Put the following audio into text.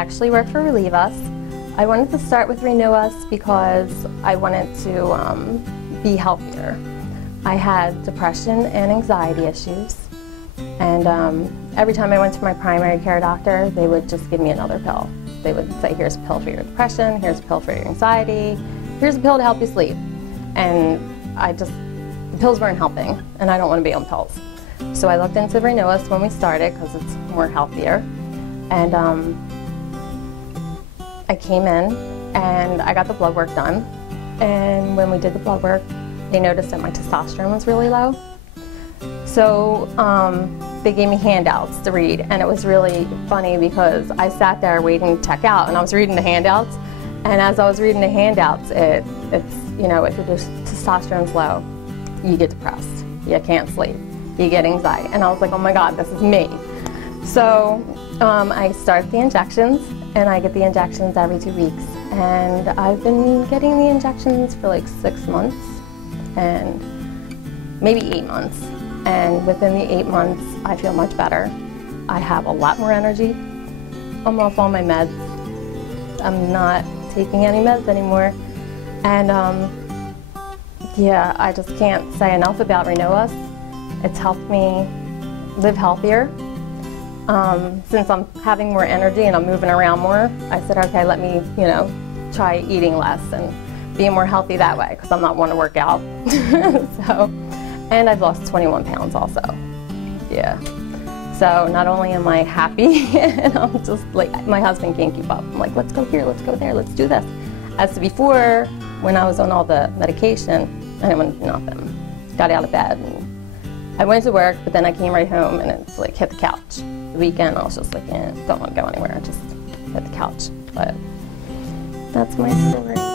actually work for Renewus. I wanted to start with Renewus because I wanted to be healthier. I had depression and anxiety issues, and every time I went to my primary care doctor, they would just give me another pill. They would say, here's a pill for your depression, here's a pill for your anxiety, here's a pill to help you sleep. And the pills weren't helping, and I don't want to be on pills. So I looked into Renewus when we started because it's more healthier. And I came in and I got the blood work done. And when we did the blood work, they noticed that my testosterone was really low. So they gave me handouts to read, and it was really funny because I sat there waiting to check out, and I was reading the handouts. And as I was reading the handouts, it's you know, if your testosterone's low, you get depressed, you can't sleep, you get anxiety. And I was like, oh my God, this is me. So I started the injections, and I get the injections every 2 weeks. And I've been getting the injections for like 6 months and maybe 8 months. And within the 8 months, I feel much better. I have a lot more energy. I'm off all my meds. I'm not taking any meds anymore. And yeah, I just can't say enough about Renewus. It's helped me live healthier. Since I'm having more energy and I'm moving around more, I said, okay, let me, you know, try eating less and being more healthy that way, because I'm not one to work out. And I've lost 21 pounds also. Yeah. So not only am I happy, and I'm just like, my husband can't keep up. I'm like, let's go here, let's go there, let's do this. As to before, when I was on all the medication, I didn't want to do nothing. Got out of bed and I went to work, but then I came right home and it's like hit the couch. The weekend I was just like, don't want to go anywhere, just hit the couch. But that's my story.